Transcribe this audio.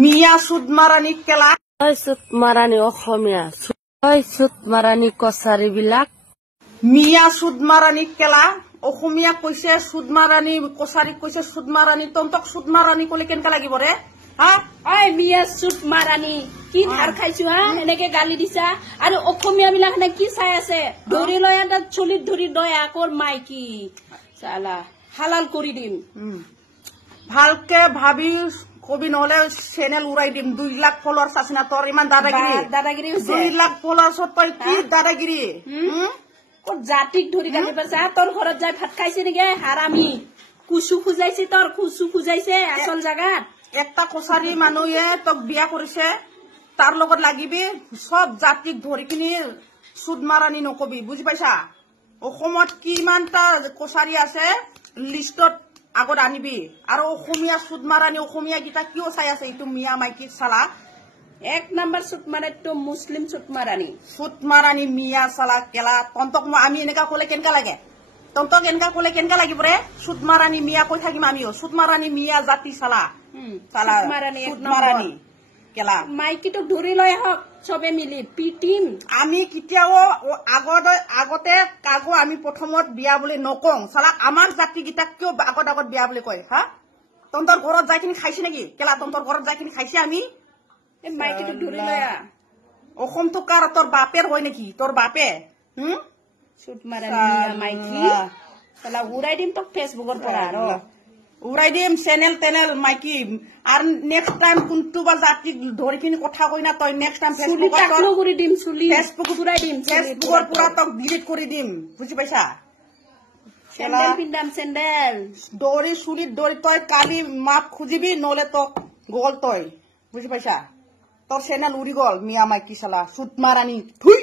মিয়া সুদমাৰানি কেলা সুদমাৰানি অসমীয়া সুদমাৰানি কছাৰী বিলাক মিয়া সুদমাৰানি কেলা অসমীয়া কৈছে সুদমাৰানি কছাৰী কৈছে সুদমাৰানি তন্তক সুদমাৰানি কলে কেনকা লাগিব ৰে হা ঐ মিয়া সুদমাৰানি কি ধাৰ খাইছো হা এনেকে গালি দিছা আৰু অসমীয়া বিলাক কি চাই আছে ধৰি লৈ এটা চলিত ধৰি দয় আকৰ মাইকি চালা হালাল কৰি দিম ভালকে ভাবি কবি নহলে চেনেল উৰাই দিম 2 লাখ ফলোৱাৰ্স আছে না তোৰ ইমান দাদাগিৰি 2 লাখ ফলোৱাৰ্সত তই কি দাদাগিৰি কোন জাতিক ধৰি গালি পাছা তোৰ ঘৰত যাই ভাত খাইছে নেকি হাৰামি কুচু খুজাইছে তোৰ কুচু খুজাইছে আসল জাগাত একটা কছাৰী মানুহে তোক বিয়া কৰিছে তাৰ লগত লাগিবি সব জাতিক ধৰি কিনি সুদমাৰানি নকবি বুজি পাইছা অসমত কিমানটা কছাৰী আছে লিষ্টত আগত আনিবি আৰু অসমীয়া সুদমাৰানি অসমীয়া গীতা কিয় চাই আছে ইটো মিয়া মাইকি চালা 1 নম্বৰ সুদমাৰানি তো মুছলিম সুদমাৰানি মিয়া চালা কেলা তন্তক আমি এনেকা কলে কেনকা লাগে তন্তক এনেকা কলে কেনকা লাগিব ৰে সুদমাৰানি মিয়া কৈ থাকিম আমিও সুদমাৰানি মিয়া জাতি চালা চালা সুদমাৰানি কেলা মাইকিটো ধৰি লৈ হক সবে মিলি পিটিম আমি কিতিয়াও আগতে কাগো আমি প্ৰথমত বিয়া বুলি নকং চালা আমাৰ জাতি গীতা কিয় আগত বিয়া বুলি কয় হা তন্তৰ ঘৰত যাই কিনি খাইছে নেকি কেলা তন্তৰ ঘৰত যাই কিনি খাইছে আমি মাইকিটো ধৰি লৈ অসমটো কাৰ তোৰ বাপেৰ হয় নেকি তোৰ বাপে সুদমাৰানি মিয়া মাইকি চালা উৰাই দিম তোক ফেচবুকৰ পৰা আৰু উৰাই দিম চেনেল টেনেল মাইকি আৰু নেক্সট টাইম কোনটো বা জাতি ধৰি কিনি কথা কই না তই নেক্সট টাইম ফেচবুকত কৰি দিম চুলি ফেচবুকত উৰাই দিম ফেচবুকৰ পৰা তক ডিলিট কৰি দিম বুজি পাইছা চেন্ডেল পিন্দাম চেন্ডেল দৌৰি চুলিত দৌৰি তই কালি মাপ খুজিবি নহলে তক গল তই বুজি পাইছা তোৰ চেনেল উৰি গল মিয়া মাইকি চালা সুদমাৰানি থুই